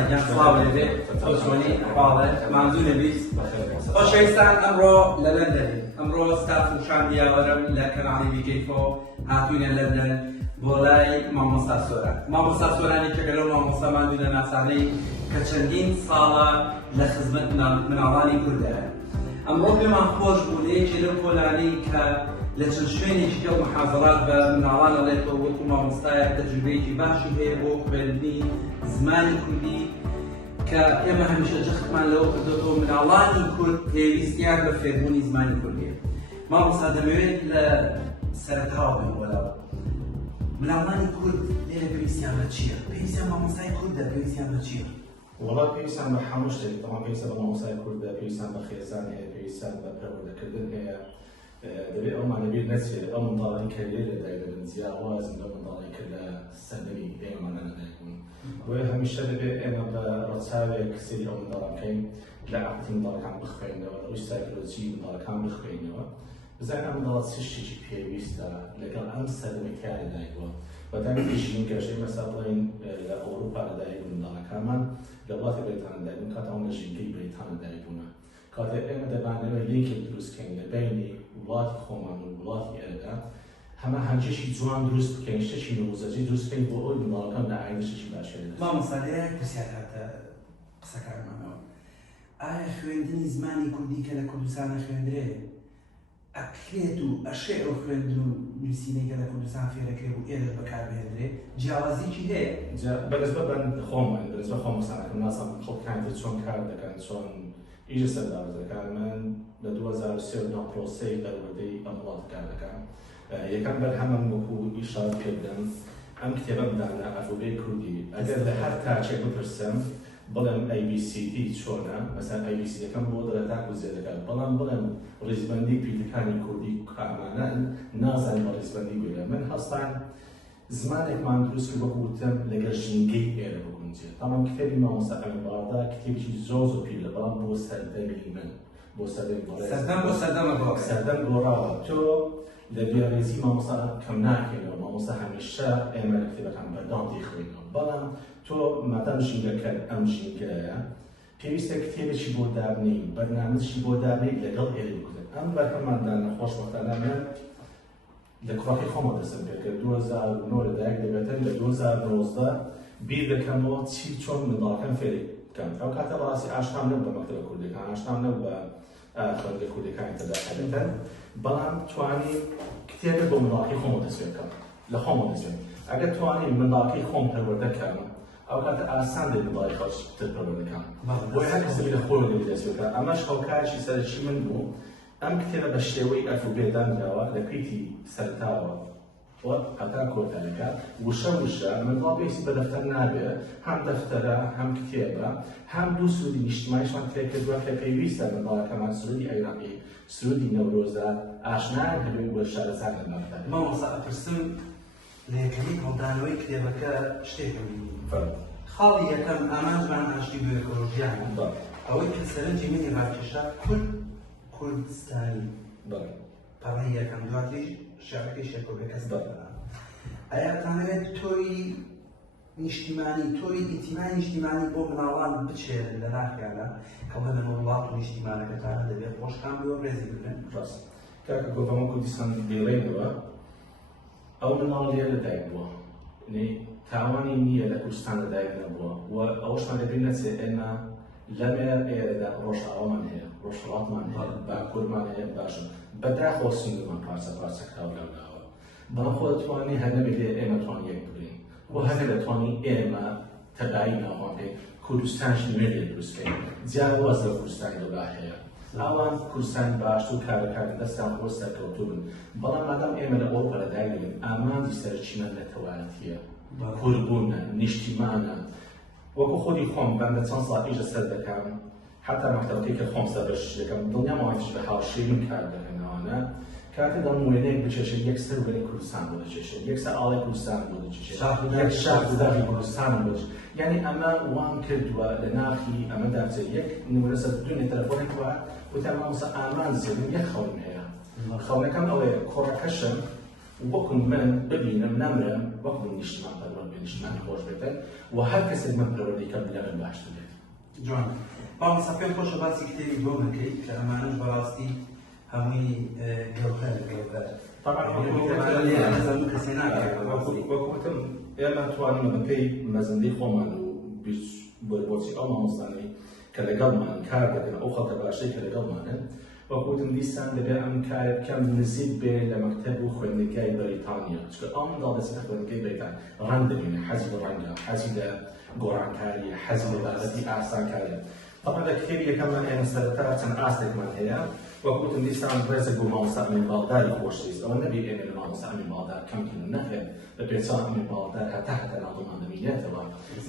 مساجان صلاة لبي خوشوني باله منزول بيس خوشويستان امرو للندن امرو ستاف وشان ديالرم لكنالي بكيفو هاتوين لندن بولاي مامۆستا سۆران مامۆستا سۆرانی کە گەلۆ مامۆستامان دوونە ناسانەی کە چەندین ساڵە لە خزمەت مناڵانی کوردایە ئەمڕۆ پێمان خۆش بوو لە یەکێ لەو کۆلانەی کە لە چەند شوێنێکی کە محاضرات بە مناڵان دەڵێتەوە وەکو مامۆستایە تەجروبەیەکی باشی هەیە بۆ خوێندنی زمانی کوردی کە ئێمە هەمیشە جەختمان لەوە کردوەوە مناڵانی کورد پێویستیان بە فێربوونی زمانی کوردیە مامۆستا دەمەوێت لە سەرەتاوە بین وەرەوە مناڵانی کورد لێرە پێویستیان بە چییە؟ پێویستیان مامۆستای کوردە پێویستیان بە چییە؟ وڵات پێویستیان بە هەموو شتێک تەمام پێویستیان بە مامۆستای کوردە پێویستیان بە خێزان هەیە پێویستیان بە پەروەردەکردن هەیە دەبێت ئەومان لەبیر نەچێت ئەو منداڵانی کە لێرە دایدەبن جیاوازن لەو منداڵانی کە لە سەردەمی ئێمەمان لەدایکبوون بۆیە هەمیشە دەبێت ئێمە بە ڕەچاوێک سەیری ئەو منداڵان بکەین لە عەقڵی منداڵەکان بخوێنەوە لە ڕووی سایکۆلۆجی منداڵەکان بخوێنەوە بزانین ئەم منداڵە چ شتێکی پێویستە لەگەڵ ئەم سەردەمی کە لەدایکبووە بەتەنی ژین گەشەی مەسا بڵێن لە ئەوروپا لەدایک منداڵەکانمان لە وڵاتی بریتانیا دایکبوون کاتەوە لە ژینگەی بریتانیا دایکبوونە کاتێک ئێمە دەبانەوە لینکێک دروستکەین لە بینی وڵاتی خۆمان و وڵاتی ئێرەدا هەمە هەنجەشی جوان دروست بکەین شتێکی نموزەجی دروست بکەین بۆ ئەوی منداڵەکان لە ئایندەشێکی باشێ مامۆستا لێرە پرسیار هاتە قسەکارمانەوە ئایا خوێندنی زمانی کوردی کە لە کوردستانە خوێندرێ ئەکرێت و ئەشێ ئەو خوێندن و نووسینەی کە لە کوردستان فێرەکرێ و ئێرە بەکاربهێنرێ جیاوازیی هەیە بەنسبەت بە خۆمان بەنسبەت خۆمەسانەکەم ناسام خەڵکانی چۆن کار دەکەن چۆن ئیژە سەردارزەکان من لە 2023 پرۆسەی دەروبەدەی ئەم وڵات کار دەکەم یەکەم بەرهەمەم وەکو ئیشارە پێ بدەم ئەم کتێبە بدانە ئەلفوبێی کوردی ئەگەر لە هەر تاچێک بپرسم بڵێم ABCD چۆنە مەسەن ABC یەکەم بۆ دەرەتاک و زێدەکات بەڵام بڵێم ڕیزبەندی پیتەکانی کوردی کامانە نازانم بە ڕیزبەندی گوێرە من هەستان زمانێکمان دروست کرد وەکو وتم لەگەر ژینگەی ئێرە بگونجێت تەمام کتێبی مامۆستا ئەمین باڵدا کتێبێکی زۆر پیرە بەڵام بۆ سەردەمی من بۆ سەردەم گۆڕاوە تۆ لە بیاڕێزی مامۆستا کەم ناکەینەوە مامۆستا هەمیشە ئێمە لە کتێبەکان بەردەوام دەیخوێنەوە بەڵام تۆ مادام ژینگەکەت ئەم ژینگەیە پێویستە کتێبێکی بۆ دابنین بەرنامەیەکی بۆ دابنین لەگەڵ ئێرە بکوژێت ئەم بەرهەماندانە خۆشبەختانە من لە کوڕاکی خۆمە دەستم پێ کرد 2009 لەدایک دەبێتن لە 2019 بیر دەکەمەوە چۆن منداڵەکان فێری بکەم ئەو کاتە بەڕاستی ئاشتام نەبوو بە مەکتەبە کوردیەکان ئاشتام نەبوو بە خوێندنگە کوردیەکانی تردا هەبێتن بەڵام توانی کتێبێک بۆ منداڵەکەی خۆمە دەست پێ بکەم لە خۆمە دەست پێ ئەگەر توانی منداڵەکەی خۆم پەروەردەکەم ئەو کاتە ئاسان دێت منداڵی خۆش تر پەروەردەکەم بۆیە هەر کەسە لە خۆی دەست پێ بکە ئەمەش هەڵکارێکی سەرەکی من بوو ئەم کتێبە بە شێوەی ئەلفوبێ دانراوە لە کوێتی سەرتاوە هەتا کۆتەلەکە وشە منداڵ پێویستی بە دەفتەر نابێت هەم دەفتەرە هەم کتێبە هەم دوو سروودی نیشتیمانیشمان تێ کردووە کە پێویستە منداڵەکەمان سروودی عەیراقی سروودی نەورۆزە ئاشنایان هەبێت بۆ شارەزار لە مەکتەب مامۆستا ئەپرسم لە یەکەمی هەڵدانەوەی کتێبەکە شتێکم بینی خاڵی یەکەم ئامانجمان ئاشتی بۆ ئێکۆلۆژیان ئەوەی کە سەرنجی من ڕاکێشا کوردستانی پەڕەی یەکەم دواتیش شارەکەی شێکۆبەکەس ئایا تانەوێت تۆی نیشتیمانی تۆی ئیتیمای نیشتیمانی بۆ مناڵان بچێت لە ناخیانە کە بەنە وڵات و نیشتیمانەکەتانە دەبێت ڕۆژکان بۆ ڕێزی بکەن ڕاست کاکە گۆڤەمە کوردستان بێڕێنەوە ئەو مناڵ لێرە دایک بووە تاوانی نییە لە کوردستان لەدایک نەبووە و ئەوەشمان لەبیر نەچێت ئێمە لەمێ ئێرەدا ڕۆژئاوامان هەیە ڕۆژهەڵاتمان هەیە باکوورمان هەیە باشە بەداخۆ سنگمان پارچە پارچە کراو لەولاوە بەڵام خۆ دەتوانێت هەر نەبێت لێ ئێمە توان یەک بگرین بۆ هەر دەتوانین ئێمە تەداعی ناوان بکەین کوردستانش نوێ لێ دروستکەین جیاواز لە کوردستانی لەولا هەیە ئەوان کوردستانی باش و کارەکانی دەستان خۆ سەرکەوتوو بن بەڵام مادام ئێمە لە ئەوروپا لەدایک دەبین ئامانجی سەرچینە لە کەوایەتیە کوربوونە نیشتیمانە وەکو خۆی خۆم بەندە چەند ساڵ پێش سەر دەکەم حتا مەکتەبەکەی کە خۆم سەربەش دەکەم دڵنیامەوەیش بە هاوشێی من کار دەکەنەوەنە کاتێک دەم وێنەیەک بچێشێت یەک سەر وێنەی کوردستان بۆ دەچێشێت یەک سەر ئاڵای کوردستان بۆ دەچێشێت یەک شارداری کوردستان بۆ یعنی ئەمە وان کردووە لە ناخی ئەمەدا بچێت یەک نمرە سەر دوێنێ تەلەفۆنێک وە وتیان مامۆستا ئامان زێبم یەک خەڵم هەیە خەڵەکەم ئەوەیە کۆڕەکەشم وبكون من ببینم نمرم بكون نشتمان پرورد نشتمان خوش بيتن وهر کسی من پروردی که بلغم باش بيت. جوان. باوی سپین خوش باسی کتیری دوم کی که امانش براستی همین جوهر. طبعا أنا زمان كسيناك وقتم إما تواني ما بي مزندي خومن وبيش بربوتي أو ما مصنعي كلجال مان كارد أو خاطر باشي كلجال مان وقتم ديسان دبي أم كارد كم نزيد بين لمكتب وخوينكاي بريطانيا شو أم ضاد سنة خوينكاي بريطانيا راندمين حزب رانيا حزب قران كاري حزب بلدي أحسن كاري طبعا ده كثير كمان أنا استلتات عن أصلك من هي وقلت إن ديسان رزق وموسى من بغداد خوشيز أو النبي إن الموسى من بغداد كم كنا نهرب ببيتان من بغداد تحت الأرض الأمنيات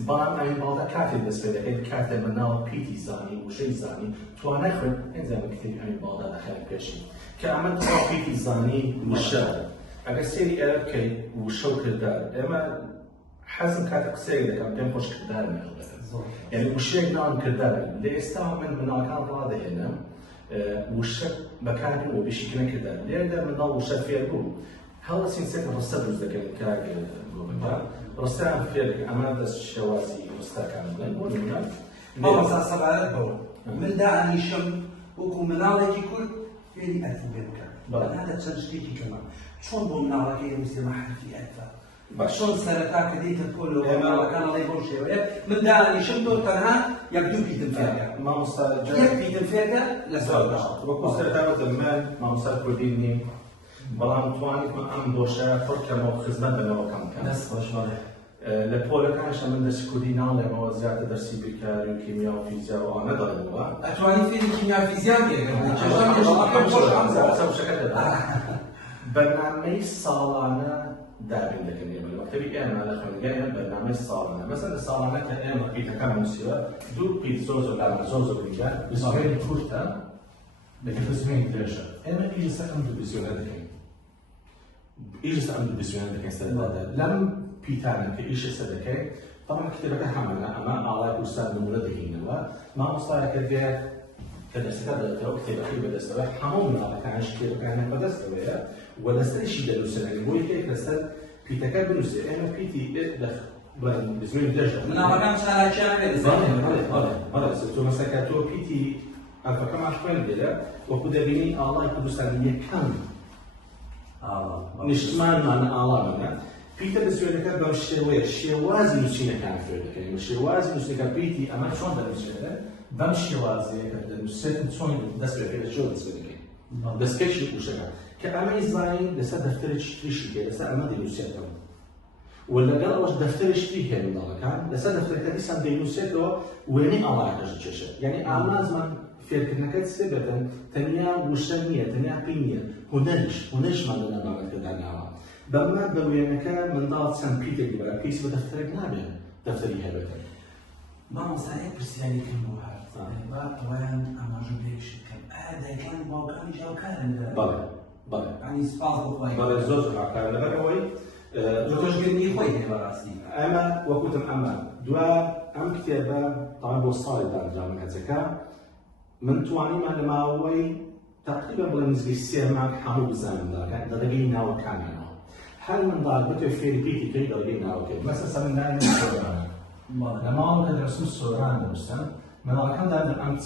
طبعا من بغداد كاتب بس في ذلك كاتب من نوع بيتي زاني وشيء زاني تو نخرب إنزل كثير من بغداد خلينا بيشي كعمل تو بيتي زاني والشر أجا سيري أرب كي وشو كدار أما حزم كاتب سيري كم بين خوش كدار من يعني وشيء نان كدار لإستعمل من أكان راضي هنا وشك مكانه وبشكل كده لأن من ضوء وشك فيه يقول هذا سينسك رصد وزك كاج جوبنتا رصد فيه أمانة الشوازي رصد كامل نقول ما بس سبعة بو من ده أنا يشم وكم من على كل في أثبتك هذا تشجيعي كمان شون بو من على كي مسمح في أثبت شون سرتاك دي تقول كان الله يبون شيء من ده أنا يشم دور تنها يبدو في تنفيذها ما مستعد يكفي تنفيذها لسه وكل سرتاك المال ما مستعد كرديني بلام تواني ما أم دوشة فرق ما خدمة بنا وكم كان بس خوش والله لپول كانش من درس كودي ناله ما زيادة درسي بكار وكيمياء وفيزياء وأنا ضربوا أتواني في الكيمياء فيزياء كذا برنامج سالانه دابين لكن يوم المكتبي أنا على خلينا برنامج سالانه مثلا السالانه كأنا بيت كم مسيرة دو بيت زوز ولا زوز ولا بسمين كورتا لكن بسمين درجة أنا إيجي سأعمل بسيون هذا كين إيجي سأعمل بسيون هذا كين سنة لم بيتانا كإيش سدكين طبعا كتبت حملنا أما على أستاذ نمولدهين ما مصطلح كذا كدرسة تو كتب أخير بدرسة حمومنا على كان شكل كان بدرسة ولا شيء دروس يعني مو يكفي درسة بيتكا بدرسة أنا بيتي بسمين درجة من أول كم سنة كامل هذا تو مثلا تو بيتي أنا كم عشان كده وكده بيني الله يكتب سنة كم نشتمان مع الله منا بيتا بسوي لك بمشي نسينا كان في ذلك يعني شوازي نسينا بيتي أما شلون ده نسينا بمشي وازي نسيت شلون دست بكرة شو دست بكرة بس كيش وشكا كأما إزاين لسه دفترش تريش كده لسه أما دي نسيتهم ولا قال أوش دفترش فيه كده من الله كان لسه دفتر كده سام دي نسيته ويني الله يكشف يعني أما زمان في الكنكات سببا تنيا وشانية تنيا قيمية هناش ما لنا بعد كده نعم بما بوينك من ضغط سان بيتر يبقى بيس بدفترك نابه دفتري هبته ما مصاري بس يعني كم واحد بعد وين أما جبليش كم هذا كان باوكان جاو كان بله يعني سباز بقوي بله زوج عقار لبر هوي زوج بيني خوي براسي أما وكتم أما دوا أم كتابة طبعا بوصالي دار جامعة زكاة من تواني ما لما هوي تقريبا بلا نزلي السير معك حمو بزان دا كان درجينا وكان هل من ضال بتو في بيتي كي درجينا وكان مثلا سمنا السوران لما هو كدرسوا السوران درسنا من كان دائما أم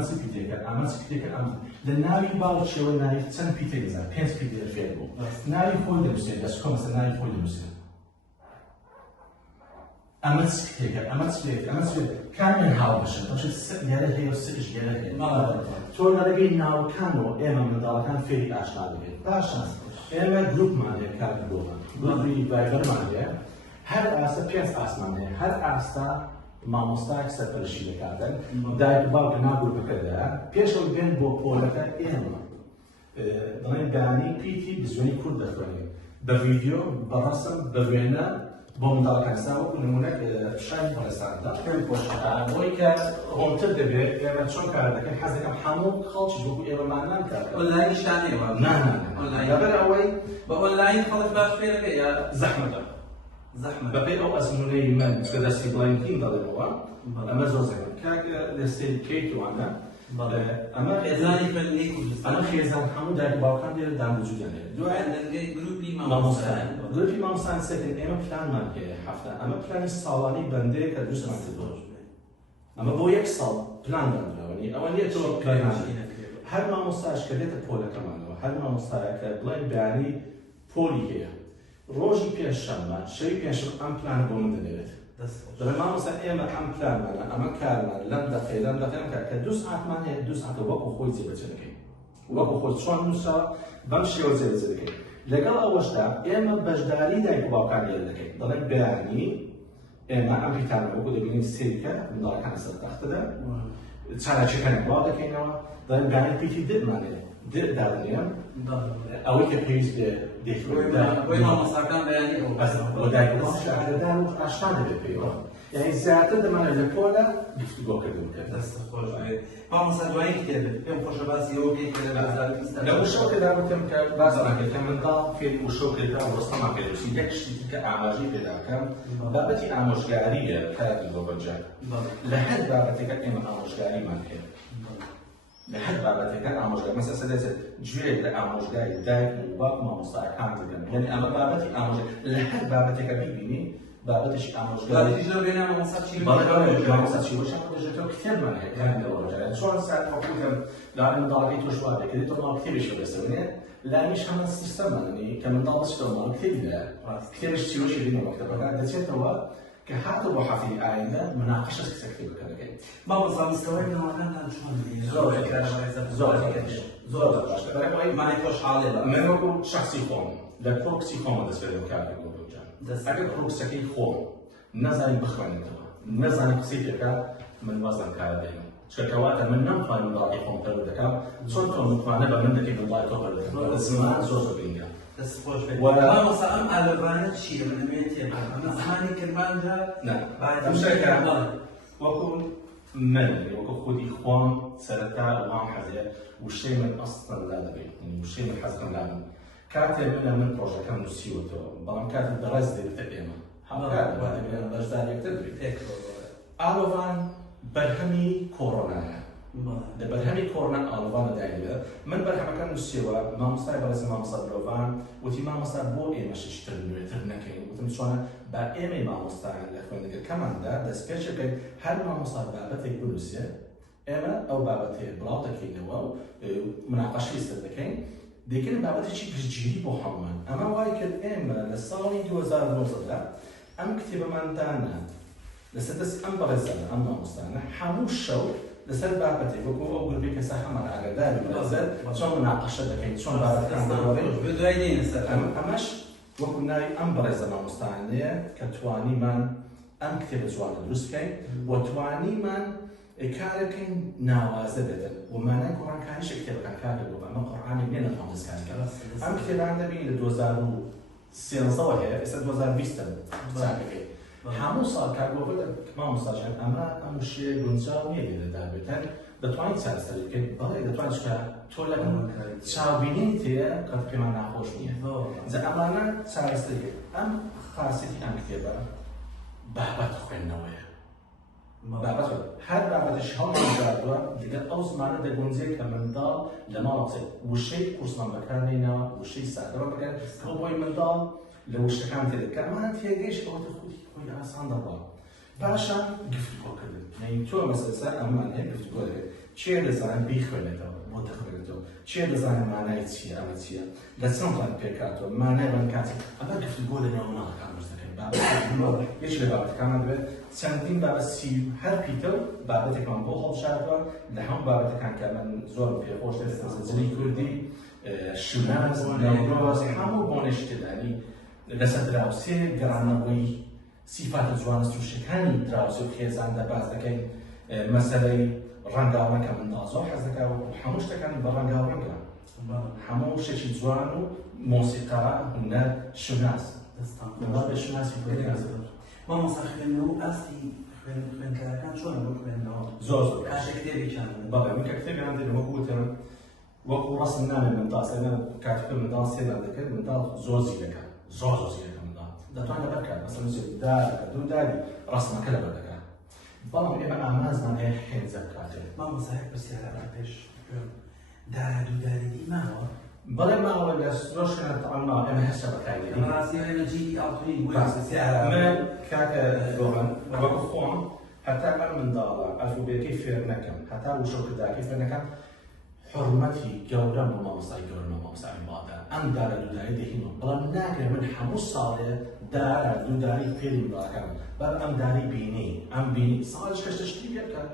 تسبيتيكا أما تسبيتيكا لناوي باوت شوي ناوي تسن بيتيكا زين بينس بيتيكا فيربو ناوي خوي درسنا بس كم مثلا ناوي خوي درسنا أما تسبيتيكا كان من هاو بشر طبعا يلا هي والسئش يلا هي تقول درجينا وكانوا إما من ضال كان في أشغال باشا اما جروب مانه کار گروهی وایبر مانه هر آسا پیانس آسمانه هر آسا مامۆستا سەرپەرشتی دەکاتن دایک باوک ناگروپە کەدا پێشەوە بێن بۆ پۆلەکە ئێمە دەڵێن بەیانی پیتی بزوێنی کورد دەخوێنین بە ڤیدیۆ بە ڕەسم بە وێنە بۆ منداڵەکان وەکو نمونەک شای پەرستاندا بۆی کە ڕۆمتر دەبێت ئێمە چۆن کار دەکەین حەز دەکەم هەموو خەڵکی وەکو ئێوەمانان کار ئۆنلاین شتانەیە لەبەر ئەوەی بە ئۆنلاین خەڵک باش پێ دەکەی یا زەحمەتە زەحمەت بەپێی ئەو ئەزمونەی من کە دەستی بڵاینتین دەڵێنەوە ئەمە زۆر زەحمەت کاکە لەسێری کەیتوانە ئەمە خێزانی خوێندنی ئەمە خێزان هەموو داری باوکان لێرە دان وجودیانێ دوای دەنگەی گروپی مامۆستایان گروپی مامۆستایان سێکن ئێمە پلانمان هەیە هەفتە ئەمە پلانی ساڵانەی بەندەیە کە دووسمان کردووە ئەمە بۆ یەک ساڵ پلان دانراوەنی ئەوە نییە تۆ پلان هەر مامۆستاش کە دێتە پۆلەکەمانەوە هەر مامۆستایەکە بڵێن بەیانی پۆلی هەیە ڕۆژی پێشەممە شەوی پێشم ئەم پلانە بۆ من دەنێرێت دەڵێ مامۆستا ئێمە ئەم پلانمانە ئەمە کارمان لەم دەقەی لەم دەقەیەم کار کە 2 ساعتمان هەیە 2 ساعتە وەکو خۆی جێبەجێ دەکەین وەکو خۆی چۆن نووسا بەم شێوە جێبەجێ دەکەین لەگەڵ ئەوەشدا ئێمە بەشداری دایک و باوکان لێرە دەکەین دەڵێن بەیانی ئێمە ئەم پیتانە وەکو دەبینین سێریکە منداڵەکان لەسەر تەختەدا چالاکیەکانی بڵاو دەکەینەوە دەڵێن بەیانی پیتی دێمانێ دێ دادنێن ئەوەی کە پێویست بێ بۆی مامۆستاکان بەیانی بۆ دایک و باوکان ئاشنا دەبێت پێیەوە یعنی زیاتر دەمانێت لە پۆلە گفتوگۆکردن بکرێت دەستە خۆش بێت مامۆستا دوایی کتێبێت پێم خۆشە باسی ئەوە بێت کە لە لە وشەکەدا وتم کە باز ناکرێت کە منداڵ فێری وشەکەدا ڕۆستەمان پێدەچی یەک شتی کە ئاماژەی پێدا بکەم بابەتی ئامۆژگاریە کاتی زۆربەجار لە هەر بابەتێکە ئێمە ئامۆژگاریمان هەیە لە هەر بابەتێکە ئامۆژگار مەسەلە سەدەچێت گوێک لە ئامۆژگاری دایک و باوک مامۆستاکان دەکەن یعنی ئەمە بابەتی ئامۆژگار لە هەر بابەتێکە ببینی بابەتش ئامۆژگاری مامۆستا چی وەشە دەژێتەوە کتێبمان هەیە کاری لەوەجار چۆن سات حکومەتم لاڵی منداڵەکەی تۆ شوا دەکردی تۆ ماڵ کتێبێکی بەدەستەوێنێ لانیش هەمان سیستەماننی کە منداڵ بچێتەوە ماڵ کتێبی لە کتێبش چی وەشی بینەوە مەکتەبەکە دەچێتەوە کە هاتە بۆ حەفی ئایندە مناقەشەش کچە کتێبەکە دەکەین مامۆستا مستەوەی مناڵەکانتان چۆن زۆر باش معنی خۆشحاڵێ من وەکو شخصی خۆم لە کۆکسی خۆمە دەست پێ کار ئەگەر کۆکسەکەی خۆم نەزانی بخوێنێتەوە نەزانی قسەی پێکە من وازم کارە دێنم چکەواتە من نامتوانم منداڵی خۆم پەرو دەکەم چۆن تۆ متوانە بە من دەکەی منداڵی تۆ پەرو دەکەم زمان زۆر گرنگە دەست خۆش بێت مامۆستا ئەم ئالۆڤانە چییە من ئەمێت تێبم ئەمە زمانی کردماندا وەکو من وەکو خودی خۆم سەرەتا وام حەزێ وشەی من ئەسڵەن لا دەبێت وشەی من حەزەکەم لا بم کاتێ من پرۆژەکەم نووسیوەتەوە بەڵام کاتێ بەڕێز دێتە ئێمە هەمکار بەشداریەکتر بێت ئالۆڤان بەرهەمی کۆڕۆنایە لە بەرهەمی کۆڕۆنا ئالۆڤانە داگیرە من بەرهەمەکەم نووسیەوە مامۆستای بەڕێزم مامۆستا مرۆڤان وتی مامۆستا بۆ ئێمە شتر نوێتر نەکەین وتم چۆنە با ئێمەی مامۆستایان لە خوێندنگەکەماندا دەستپێچەکەین هەر مامۆستا بابەتێک بنووسێت ئێمە ئەو بابەتەیە بڵاو دەکەینەوە و مناقەشەی سەر دەکەین دەکەین بابەتێکی گشتگیری بۆ هەمومان ئەمە وای کرد ئێمە لە ساڵی 2009دا ئەم کتێبەماندانە لەسەر دەست ئەم بەڕێزانە ئەم مامۆستانە هەموو شەو لەسەر بابەتێک وەکو ئەو گروپی کەسا هەمان ئاگاداری بەڕێزەر چۆن مناقەشە دەکەین چۆن بابەتەکان دەگۆڕین ئەمەش وەکو ناوی ئەم بەڕێزە مامۆستانەیە کە توانیمان ئەم کتێبە جوانە دروست بکەین و توانیمان کارەکەین ناوازە دەدەن و مانای قورئانکاریش کتێبەکان کار دەبوو ئەمە قورئانی نێنە هەڵدەستکاری ئەم کتێبان دەبین لە 2013ەوە هەیە ئێستا 2020 چاکەکەی هەموو ساڵ کارگۆڕ مامۆستاجان ئەمە ئەم شێ گونجاو نییە لێرەدا بێتن دەتوانین چارەسەری بکەین بەڵێ دەتوانین کە تۆ لە چاوبینی تێە کە پێمان ناخۆش نییە جا ئەمانە چارەسەری کرد ئەم خاسێتی ئەم کتێبە بابەت خوێندنەوەیە بابەت هەر بابەتش هەڵداردووە لەگەڵ ئەو زمانە دەگونجێت کە منداڵ لە ماڵ بچێت وشەی قورسمان بەکارهێناوە وشەی سادەوە بکەن کە بۆی منداڵ لە وشەکان تێدەکە ئەمان تێگەیشت ئەوەتە خودی خۆی ئاسان دەڕوا پاشان گفتوگۆکردن یعنی تۆ مەسەلە ئەممان هەیە گفتوگۆ دەکەیت چێ دەزانێت بیخوێنێتەوە بۆ دەخوێنێتەوە چێ دەزانێت مانای چییە ئەمە چییە لە چەندڵان پێکاتەوە مانای ڕەنکاتی ئەمە گفتوگۆ لە نێو ماڵەکان دروست دەکەین یەکی لە بابەتەکانمان دەبێت چەندین بابەتی هەر پیتە و بابەتێکمان بۆ هەڵبژاردووە لە هەموو بابەتەکان کە من زۆرم پێخۆش دێت زەنجەری کوردی شوناز نەورۆز هەموو بۆنێشت تێدانی لەسەر دراوسێ گەڕانەوەی سیفاتە جوانە سروشتەکانی دراوسێ و خێزاندا باز دەکەین مەسەلەی ڕەنگاوڕەنگ کە منداڵ زۆر حەز دەکات و هەموو شتەکانی بە ڕەنگاوڕەنگە هەموو شتێکی جوان و مۆسیقا هونەر شوناز منداڵ بێ شوناسی مامۆستا خوێندنەوە و ئاستی خوێندکارەکان چۆنە بۆ خوێندنەوە زۆر کاشە کتێبێکیان بەڵێ من کە کتێبیان دێ وەکو وتم وەکو ڕەسم نامێ منداڵ سەرە کاتێک منداڵ سێدان دەکرد منداڵ زۆر زیرەکە زۆر زیرەکە منداڵ دەتوانێت بەرکات مەسەڵەن دار دوو داری ڕەسمەکە لەبەر دەکات بەڵام ئێمە ئامانزمان هەیە حێنزە بکاتێ مامۆستا پرسیارە پێش دارە دووداری دیماوە بەڵێ ماوە لە سرۆشکان تەعاما ئێمە هەستا بەکاردێنین ڕاستی نەجی ئاڵتوین من کاکە گۆڕن وەکو خۆم هەتا ئەم منداڵە ئەلفوبێتەکەی فێر نەکەم هەتا وشەکرداکەی فێر نەکەم حرمەتی گەورەم بۆ مامۆستای گەورەم و مامۆستای مادە ئەم دارە دووداری دەهینەوە بەڵام ناکرێت من هەموو ساڵێ دارە دووداری فێری منداڵەکەم با ئەم داری بینی ئەم بینی ساڵش هەشتە شتی پێ بکات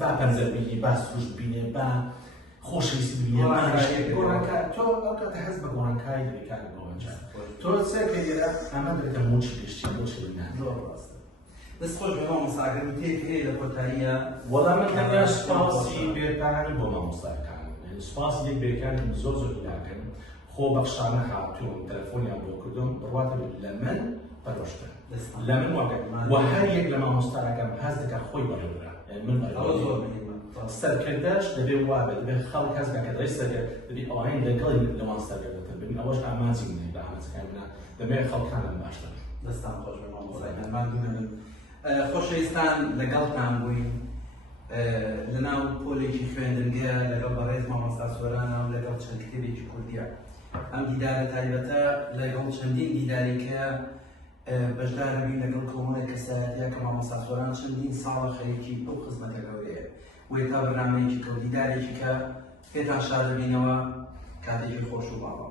با پەنجەر بینی با سروش بینێ با خۆشەویستی بینێ گۆڕانکار تۆ ئەو کاتە هەست بە گۆڕانکاری دەبێکانە گۆڕانجار تۆ سێ پێگەرە ئەمە دەبێتە موچی پێشتی موچی بینان دەست خۆش بە مامۆستاگەر تێک هەیە لە کۆتاییە وەڵام من هەمیا سوپاسی بێکانی بۆ مامۆستاکان سوپاسی یەک بێکانی زۆر زۆر لاکەن خۆ بەخشانە هاتووم تەلەفۆنیان بۆ کردم بڕواتە لە من بەڕۆشتە لە من واگەن و هەر یەک لە مامۆستاەکەم هەست دەکات خۆی بەڕێوەرە من زۆر سەرکردەش دەبێ وابێت دەبێت خەڵک هەست کە دەی سەرکرد دەبێت ئەوانەی لەگەڵی لەوان سەرکردێتن ببین ئەوەش ئامانجی منی بە ئامانجەکان منە دەبێت خەڵکان لەم باشتر دەستان خۆش بە مامۆستای هەرماندونە خۆشەویستان لەگەڵتان بووین لەناو پۆلێکی خوێندنگە لەگەڵ بەڕێز مامۆستا سۆرانە و لەگەڵ چەند کتێبێکی کوردیە ئەم دیدارە تایبەتە لەگەڵ چەندین دیدارێکە بەشدارە بین لەگەڵ کۆمەڵێک کەسایەتیە کە مامۆستا سۆران چەندین ساڵە خەریکی ئەو خزمەتە گەورەیە وێ تا بەرنامەیەکی کە دیدارێکی کە پێتان شادەبینەوە کاتێکی خۆش و باوە